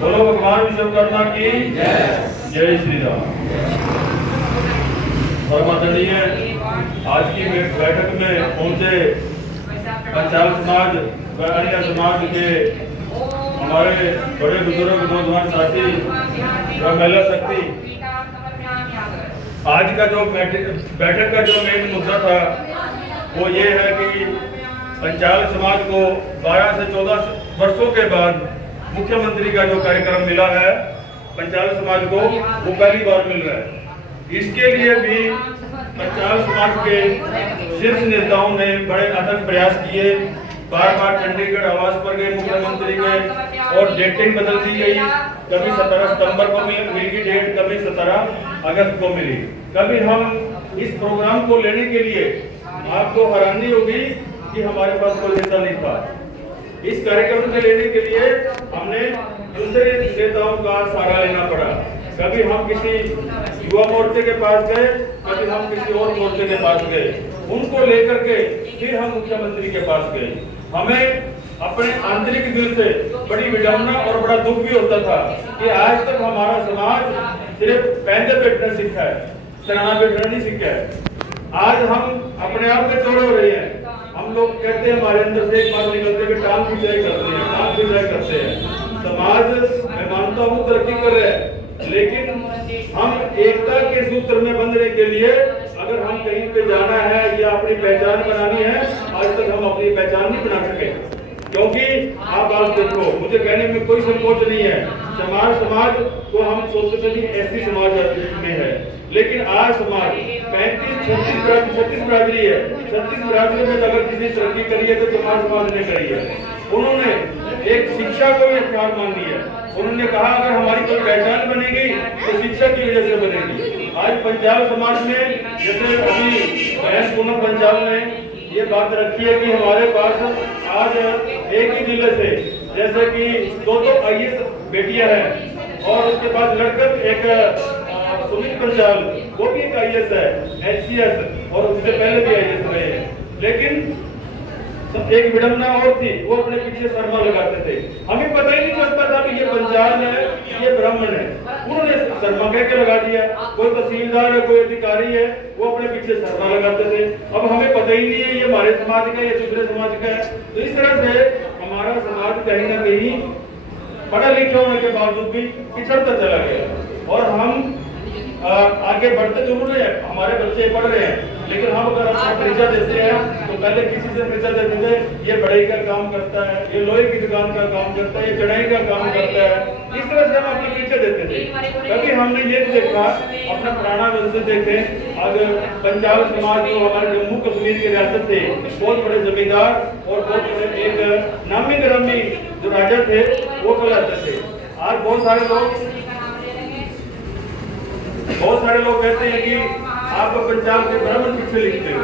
बोलो भगवान विश्वकर्मा की जय श्री राम। और आदरणीय आज की बैठक में पहुंचे पंचाल समाज व अन्य समाज के हमारे बड़े बुजुर्ग नौजवान साथी व महिला शक्ति, आज का जो बैठक का जो मेन मुद्दा था वो ये है कि पंचाल समाज को 12 से 14 वर्षों के बाद मुख्यमंत्री का जो कार्यक्रम मिला है, पंचाल समाज को वो पहली बार मिल रहा है। इसके लिए भी पंचाल समाज के शीर्ष नेताओं ने बड़े अथक प्रयास किए। बार बार चंडीगढ़ आवास पर गए मुख्यमंत्री के और डेटिंग बदल दी गई। कभी 17 सितंबर को मिली डेट, कभी 17 अगस्त को मिली। कभी हम इस प्रोग्राम को लेने के लिए आपको हैरानी होगी कि हमारे पास कोई नेता नहीं था। इस कार्यक्रम के लेने के लिए हमने दूसरे नेताओं का सहारा लेना पड़ा। कभी हम किसी युवा मोर्चे के पास गए, कभी हम किसी और मोर्चे के पास गए, उनको लेकर के फिर हम मुख्यमंत्री के पास गए। हमें अपने आंतरिक दिल से बड़ी विडंबना और बड़ा दुख भी होता था कि आज तक हमारा समाज सिर्फ पैंदे बैठना सीखा है, सराहना बैठना नहीं सीखा है। आज हम अपने आप में चोर हो रहे हैं। हम लोग कहते हैं, हमारे अंदर से एक बात निकलते हैं कि टांग खिंचाई करते हैं, टांग खिंचाई करते हैं। समाज मैं मानता हूँ तरक्की कर रहा है, लेकिन हम एकता के सूत्र में बंधने के लिए अगर हम कहीं पे जाना है या अपनी पहचान बनानी है, आज तक हम अपनी पहचान नहीं बना सके। क्योंकि आप देखो, मुझे कहने में कोई संकोच नहीं है, समाज को हम सोचते थे ऐसी समाज में है, लेकिन आज समाज 36 बिरादरी है। 36 बिरादरी में अगर किसी तरक्की करी है तो समाज ने करी है। उन्होंने एक शिक्षा को भी अख्तियार मान ली है। उन्होंने कहा अगर हमारी कोई पहचान बनेगी तो शिक्षा की वजह से बनेगी। आज पंचाल समाज में, जैसे अभी बहन पूनम पंचाल ने ये बात रखी है कि हमारे पास आज एक ही जिले से जैसे कि 2 IAS बेटियां हैं, और उसके बाद लड़कर एक सुमित पंचाल, वो भी एक IAS है, HCS, और उससे पहले भी IAS रहे हैं। लेकिन एक विडंबना और थी, वो अपने पीछे शर्मा लगाते थे। हमें पता ही नहीं चलता था कि ये पंचाल है, ये ब्राह्मण है। उन्होंने शर्मा कह के लगा दिया। कोई तहसीलदार है, कोई अधिकारी है, वो अपने पीछे शर्मा लगाते थे। अब हमें पता ही नहीं है ये हमारे समाज का या दूसरे समाज का है। तो इस तरह से हमारा समाज कहीं ना कहीं पढ़ा लिखा होने के बावजूद भी पिछड़ता चला गया। और हम आगे बढ़ते जरूर है, हमारे बच्चे पढ़ रहे हैं, लेकिन हम अगर अपना परिचय देते हैं तो पहले किसी से परिचय देते थे, ये बढ़ई का काम करता है, ये लोहे की दुकान का काम करता है, ये चढ़ाई का काम करता है। इस तरह से हम अपने परिचय देते थे। कभी हमने ये देखा, अपना पुराना वंश देखे, आज पंचाल समाज जो हमारे जम्मू कश्मीर की रियासत थे, बहुत बड़े जमींदार और बहुत बड़े एक नामी ग्रामी जो राजा थे वो कहलाते थे। आज बहुत सारे लोग कहते हैं कि आप पंचाल के ब्राह्मण पीछे लिखते हो।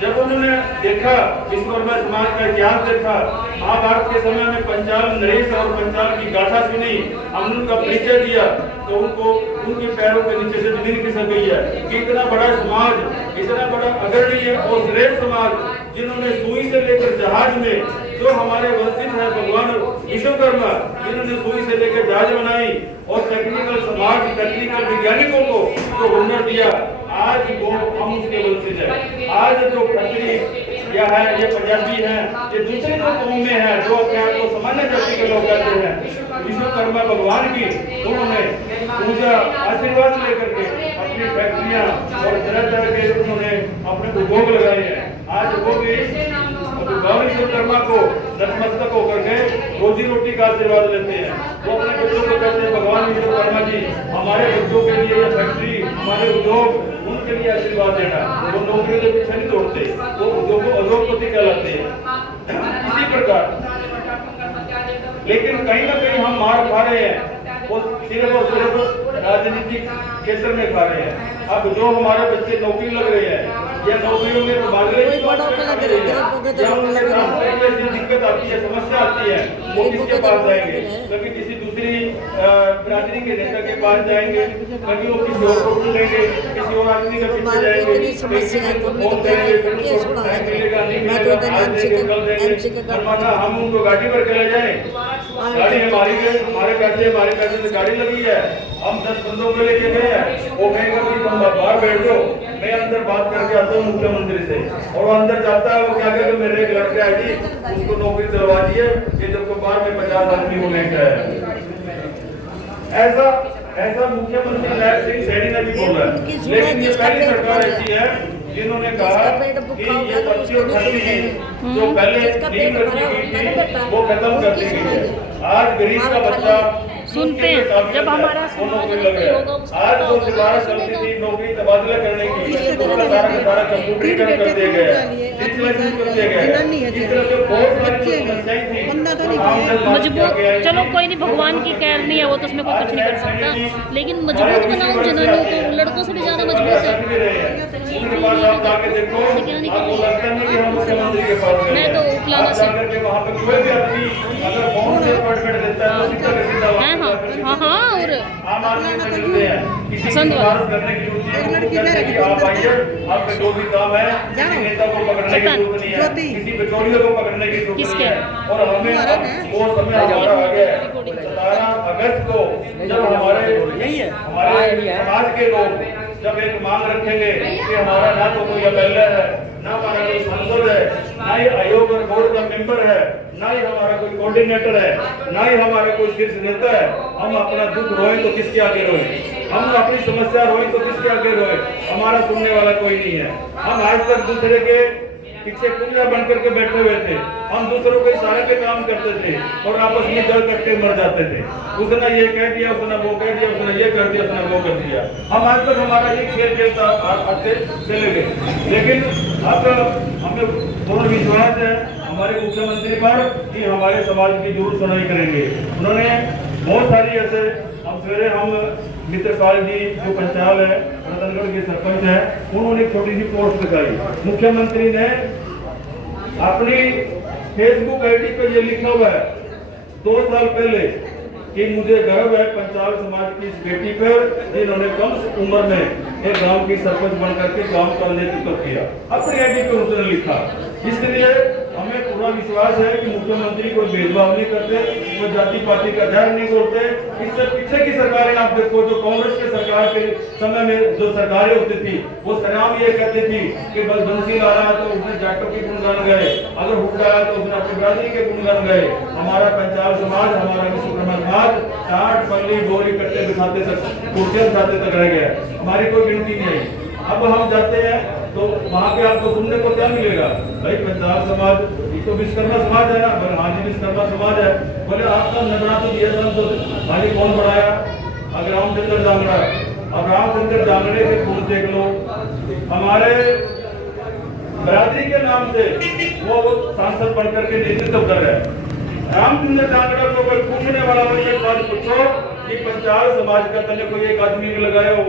जब उन्होंने देखा, विश्वकर्मा समाज का इतिहास देखा, महाभारत के समय में पंचाल नरेश और पंचाल की गाथा सुनी, हमने उनका परिचय दिया, तो उनको उनके पैरों के नीचे से जमीन खिसक गई है कि इतना बड़ा समाज, इतना बड़ा अग्रणी और श्रेष्ठ समाज, जिन्होंने सुई से लेकर जहाज में, जो हमारे वंशित है भगवान विश्वकर्मा, जिन्होंने सुई से लेकर जहाज बनाई और टेक्निकल समाज, टेक्निकल वैज्ञानिकों को जो हुनर दिया, आज वो हम उसके वंशित है। आज जो खत्री या है, ये पंजाबी है, ये दूसरे जो कौम में है, जो अपने आप को सामान्य जाति के लोग कहते हैं, विश्वकर्मा भगवान की उन्होंने पूजा आशीर्वाद लेकर के अपनी फैक्ट्रियां और तरह के उन्होंने अपने उद्योग लगाए हैं। आज वो भी भगवान विश्वकर्मा को नतमस्तक होकर के रोजी रोटी का आशीर्वाद लेते हैं। वो अपने बच्चों को कहते हैं, भगवान विश्वकर्मा जी हमारे बच्चों के लिए ये फैक्ट्री, हमारे उद्योग, उनके लिए आशीर्वाद देना। वो नौकरी के पीछे नहीं दौड़ते, वो उद्योगपति कहलाते हैं। इसी प्रकार लेकिन कहीं ना कहीं हम मार खा रहे हैं, वो सिर्फ और सिर्फ राजनीतिक क्षेत्र में खा रहे हैं। अब जो हमारे बच्चे नौकरी लग रहे हैं या नौकरियों में दिक्कत आती है, समस्या आती है, वो किसके पास जाएंगे? कभी किसी दूसरी बिरादरी के नेता के पास जाएंगे, कभी वो किसी और को ढूंढेंगे, किसी और आदमी के पीछे जाएंगे, मिलेगा नहीं मिलेगा, आज देंगे कल देंगे। हम उनको गाड़ी पर चले जाएं, गाड़ी हमारे पैसे से गाड़ी लगी है, हम 10 बंदों को लेके गए हैं, वो कहेगा कि तुम बाहर बैठ जाओ, मैं अंदर बात करके आता हूँ मुख्यमंत्री से, और वो अंदर जाता है, वो क्या कहेगा मेरे एक लड़का है जी, उसको नौकरी दिलवा दिए, ये जब को बाहर में 50 आदमी को लेकर है। ऐसा मुख्यमंत्री नायब सिंह सैनी ने भी बोला है। लेकिन ये पहली सरकार ऐसी है जिन्होंने कहा कि ये बच्ची और खर्ची की जो पहले नींद रखी गई थी वो खत्म कर दी गई है। आज गरीब का बच्चा सुनते हैं जब हमारा नौकरी लग रहा है। आज जो सिफारिश चलती थी नौकरी तबादला करने की, उसका सारा कंप्यूटरीकरण कर दिया गया, डिजिटलाइजेशन कर दिया गया। इस तरह से बहुत सारी समस्याएं थी। मजबूत, चलो कोई नहीं, भगवान की कैर नहीं है वो, तो उसमें कोई कुछ नहीं कर सकता, लेकिन मजबूत बनाओ जनानी तो लड़कों से भी ज्यादा मजबूत है। मैं तो उपलाना से हाँ हाँ और पसंद आपका जो भी काम है किसी नेता को पकड़ने की जरूरत नहीं है, किसी बिचौलियों को पकड़ने की जरूरत नहीं है। और हमें वो समय हमारा आ गया है 17 अगस्त को, जब हमारे समाज के लोग जब एक मांग रखेंगे कि हमारा ना तो कोई एमएलए है, ना हमारा कोई सांसद है, ना ही आयोग और बोर्ड का मेंबर है, ना ही हमारा कोई कोऑर्डिनेटर है, ना ही हमारा कोई शीर्ष नेता है, हम अपना दुख रोए तो किसके आगे रोए, हम अपनी समस्या रोए तो किसके आगे रोए, हमारा सुनने वाला कोई नहीं है। हम आज तक दूसरे के पीछे कुंजा बन करके बैठे हुए थे, हम दूसरों के इशारे पे काम करते थे और आपस में जल कट के मर जाते थे। उसने ये कह दिया, उसने वो कह दिया, उसने ये कर दिया, उसने वो कर दिया। हम आज तक हमारा ये खेल खेलता आते चले गए, लेकिन अब हमें पूर्ण विश्वास है हमारे मुख्यमंत्री पर कि हमारे समाज की जरूर सुनाई करेंगे। उन्होंने बहुत सारी ऐसे, हम सवेरे हम मित्रपाल जी जो पंचाल है, रतनगढ़ के सरपंच है, उन्होंने एक छोटी सी पोस्ट दिखाई। मुख्यमंत्री ने अपनी फेसबुक आईडी पे ये लिखा हुआ है 2 साल पहले कि मुझे गर्व है पंचाल समाज की इस बेटी पर जिन्होंने कम उम्र में एक गांव की सरपंच बनकर के गांव का नेतृत्व किया। अपनी आईडी पे उन्होंने लिखा। इसलिए हमें पूरा विश्वास है कि मुख्यमंत्री कोई भेदभाव नहीं करते, कोई जाति पाति का जहर नहीं बोलते। इससे पीछे की सरकारें आप देखो, जो कांग्रेस के सरकार के समय में जो सरकारें होती थी वो सराम ये कहती थी कि बस बंसी ला रहा है तो उसने जाटों के गुणगान गाए, अगर हुक्का है तो उसने अपनी बिरादरी के गुणगान गाए। हमारा पंचाल समाज, हमारा विश्वकर्मा समाज चाट पल्ली बोरी कट्टे बिछाते तक, कुर्सियां बिछाते तक रह गया, हमारी कोई गिनती नहीं आई। अब हम जाते हैं तो वहाँ पे आपको सुनने को क्या मिलेगा, भाई पंचाल समाज ये तो विश्वकर्मा समाज है ना, बोले हाँ जी विश्वकर्मा समाज है। बोले आपका नगरा तो दिया सांसद, हाँ जी कौन बढ़ाया, अगर रामचंद्र जांगड़ा। अब रामचंद्र जांगड़े के खून देख लो, हमारे बिरादरी के नाम से वो सांसद बनकर के नेतृत्व कर रहे हैं। रामचंद्र जांगड़ा को कोई पूछने वाला एक बात पूछो कि पंचाल समाज का तने कोई एक आदमी भी लगाया हो,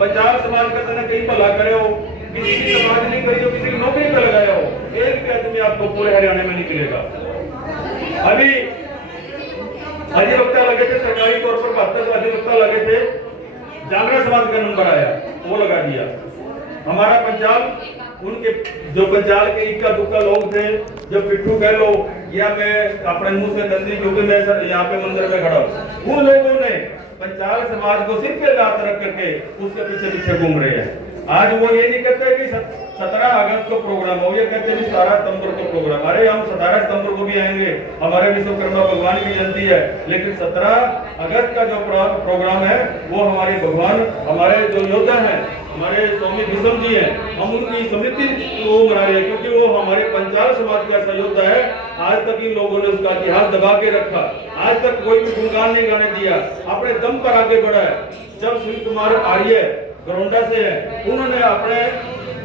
पंचाल समाज का तने कहीं भला करे हो, किसी की समाज नहीं करी हो, किसी की नौकरी पे लगाया हो, एक भी आदमी आपको पूरे हरियाणा में निकलेगा। अभी अधिवक्ता लगे थे सरकारी तौर पर 72 अधिवक्ता लगे थे, जांगड़ा समाज का नंबर आया वो लगा दिया। हमारा पंचाल, उनके जो पंचाल के इक्का दुक्का लोग थे, जो पिट्ठू कह लो या मैं अपने मुंह से नंदी, क्योंकि मैं सर यहाँ पे मंदिर में खड़ा हूँ, उन लोगों ने पंचाल समाज को सिर पे हाथ रख करके उसके पीछे पीछे घूम रहे हैं। आज वो ये नहीं कहते कि 17 अगस्त को प्रोग्राम हो, ये कहते हैं 17 सितंबर को प्रोग्राम। अरे हम 17 सितंबर को भी आएंगे, हमारे विश्वकर्मा भगवान की जयंती है, लेकिन 17 अगस्त का जो प्रोग्राम है वो हमारे भगवान, हमारे जो योद्धा हैं, हमारे स्वामी भीष्म जी हैं, हम उनकी स्मृति को मना रहे हैं, क्योंकि वो हमारे पंचाल समाज का ऐसा योद्धा है। आज तक इन लोगों ने उसका इतिहास दबा के रखा, आज तक कोई भी गुणगान नहीं गाने दिया, अपने दम पर आगे बढ़ा है। जब सुनील कुमार आर्य गरोंडा से है, उन्होंने अपने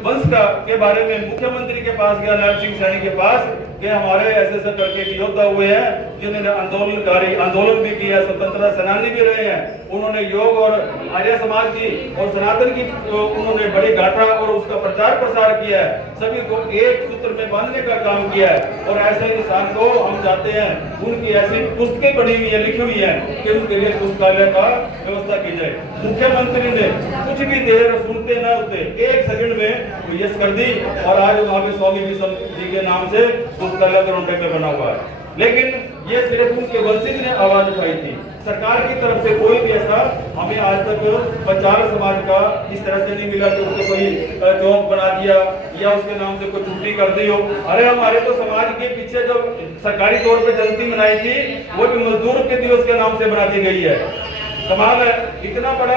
वंश के बारे में मुख्यमंत्री के पास गया, नायब सिंह सैनी के पास, कि हमारे ऐसे ऐसे करके योद्धा हुए हैं जिन्होंने आंदोलन भी किया, स्वतंत्रता सेनानी भी रहे हैं। उन्होंने योग और आर्य समाज की और सनातन की उन्होंने बड़ी गाथा और उसका प्रचार प्रसार किया है, सभी को एक सूत्र में बांधने का काम किया है। और ऐसे इंसान को हम चाहते हैं, उनकी ऐसी पुस्तकें बनी हुई है, लिखी हुई है कि उनके लिए पुस्तकालय का व्यवस्था की जाए। मुख्यमंत्री ने कुछ भी देर सुनते न होते 1 सेकंड में यस कर दी, और आज वहाँ पे स्वामी भीष्म जी के नाम से पुस्तकालय गरोंडे में बना हुआ है। लेकिन ये सिर्फ उनके वंशिज ने आवाज उठाई थी। सरकार की तरफ से कोई भी ऐसा हमें आज तक पंचाल समाज का इस तरह से नहीं मिला कि उसको कोई चौक बना दिया या उसके नाम से कोई छुट्टी कर दी हो। अरे हमारे तो समाज के पीछे जो सरकारी तौर पे जयंती मनाई थी वो भी मजदूर के दिवस के नाम से बना दी गई है। कमाल है, इतना बड़ा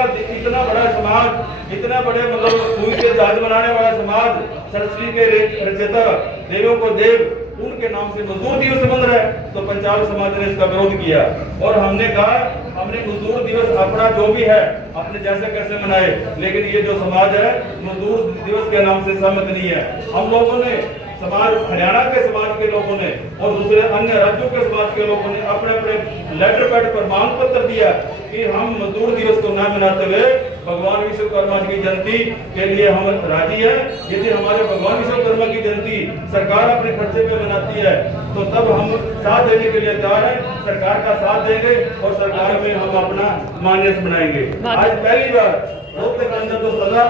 समाज, इतना बड़े मतलब सुई के जहाज बनाने वाला समाज, सृष्टि के रचयिता, देवों को देव, उनके नाम से मजदूर दिवस बन रहा है। तो पंचाल समाज ने इसका विरोध किया और हमने कहा हमने मजदूर दिवस अपना जो भी है अपने जैसे कैसे मनाए, लेकिन ये जो समाज है मजदूर दिवस के नाम से सहमत नहीं है। हम लोगों ने समाज, हरियाणा के समाज के लोगों ने और दूसरे अन्य राज्यों के समाज के लोगों ने अपने अपने लेटर पैड पर मांग पत्र दिया कि हम मजदूर दिवस को न मनाते हुए भगवान विश्वकर्मा की जयंती के लिए हम राजी हैं। यदि हमारे भगवान विश्वकर्मा की जयंती सरकार अपने खर्चे पे मनाती है तो तब हम साथ देने के लिए तैयार हैं, सरकार का साथ देंगे और सरकार में हम अपना मान्यता बनाएंगे। आज पहली बार रोहतक के अंदर तो 17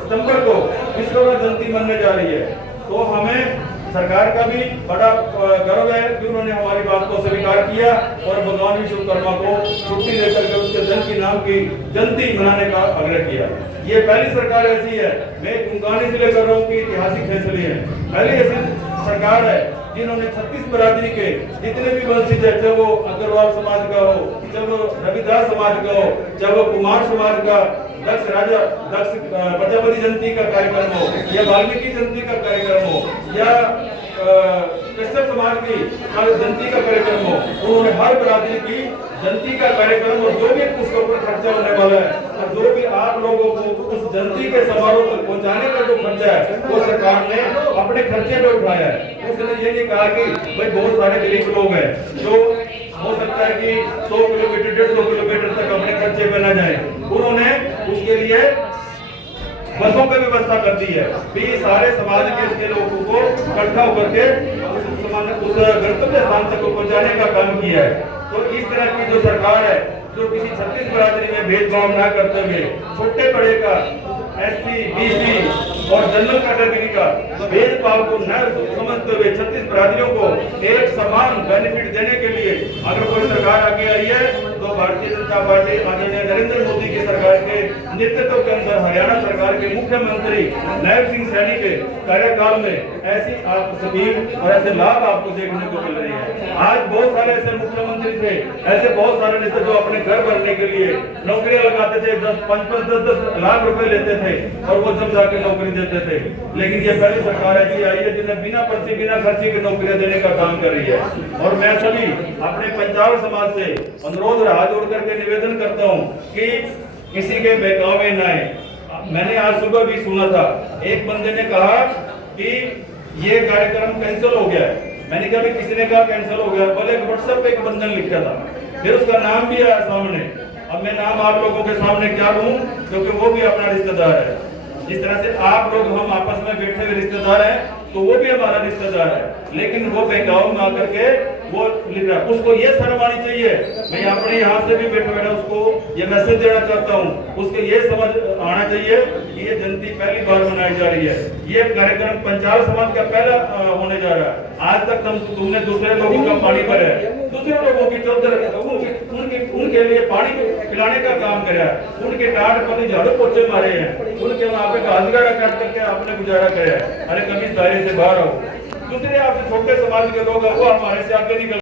सितंबर को विश्वकर्मा जयंती मनने जा रही है। तो हमें सरकार का भी बड़ा गर्व है कि उन्होंने हमारी बात को स्वीकार किया और भगवान विश्वकर्मा को छुट्टी देकर के उसके जन्म की नाम की जयंती मनाने का आग्रह किया। ये पहली सरकार ऐसी है, मैं गुणगान इसलिए कर रहा हूँ कि ऐतिहासिक फैसले है, पहली ऐसी सरकार है जिन्होंने 36 बरादरी के जितने भी वंशिज है, चाहे वो अग्रवाल समाज का हो, चाहे वो रविदास समाज का हो, चाहे वो कुमार समाज का दक्ष प्रजापति जयंती का कार्यक्रम हो या वाल्मीकि जयंती का कार्यक्रम हो या कश्यप समाज की जयंती का कार्यक्रम हो, उन्होंने हर बरादरी की जयंती का कार्यक्रम और जो भी उसके ऊपर खर्चा होने वाला है और जो भी आप लोगों को उस जयंती के समारोह तक पहुंचाने का जो खर्चा है वो सरकार ने अपने खर्चे पे उठाया है। उसने ये नहीं कहा कि भाई बहुत सारे गरीब लोग हैं जो हो सकता है कि 100 किलोमीटर 150 किलोमीटर तक अपने खर्चे पे न जाए, उन्होंने उसके लिए बसों की व्यवस्था कर दी है भी सारे समाज के लोगों को इकट्ठा होकर के उस गंतव्य स्थान तक पहुंचाने का काम किया है। तो इस तरह की जो सरकार है जो किसी 36 बरादरी में भेदभाव न करते हुए छोटे बड़े का SC, BC और जनरल कैटेगरी का भेदभाव को न समझते हुए 36 बरादरियों को एक समान बेनिफिट देने के लिए अगर कोई सरकार आगे आई है तो भारतीय जनता पार्टी आदरणीय नरेंद्र मोदी की सरकार के नेतृत्व के अंदर हरियाणा सरकार के मुख्यमंत्री नायब सिंह सैनी के कार्यकाल में ऐसी आप स्कीम और ऐसे लाभ आपको देखने को मिल रहे हैं। आज बहुत सारे ऐसे मुख्यमंत्री थे, ऐसे बहुत सारे नेता जो अपने घर भरने के लिए नौकरियां लगाते थे, 10 लाख रुपए लेते थे और वो जब जाके नौकरी देते थे। लेकिन ये पहली सरकार ऐसी आई है जिन्हें बिना पर्ची बिना खर्चे की नौकरियां देने का काम कर रही है। और मैं सभी अपने पंचाल समाज से अनुरोध हाथ जोड़ करके निवेदन करता हूँ कि किसी के बहकावे में न आए। मैंने आज सुबह भी सुना था एक बंदे ने कहा कि ये कार्यक्रम कैंसिल हो गया है। मैंने कहा किसी ने कहा कैंसिल हो गया, बोले व्हाट्सएप पे एक बंधन लिखा था, फिर उसका नाम भी आया सामने। अब मैं नाम आप लोगों के सामने क्या लूं क्योंकि वो भी अपना रिश्तेदार है। जिस तरह से आप लोग हम आपस में बैठे हुए रिश्तेदार हैं तो वो भी हमारा रिश्तेदार है, लेकिन वो बहकाव में आकर के वो लिख रहा है। उसको ये शर्म आनी चाहिए, मैं अपने यहाँ से भी बैठा उसको ये मैसेज देना चाहता हूँ, उसको ये समझ आना चाहिए कि ये जयंती पहली बार मनाई जा रही है। ये कार्यक्रम पंचाल समाज का पहला होने जा रहा है। आज तक तुमने दूसरे लोगों का पानी भरा है, दूसरे लोगों की चौधर उनके लिए पानी पिलाने का काम कराया, उनके टाट पर झाड़ू पोछे मारे हैं, उनके वहाँ पे घास गाड़ा काट करके आपने गुजारा कराया। अरे कभी दायरे से बाहर आओ। दूसरे आपसे छोटे समाज के लोग वो हमारे से आगे निकल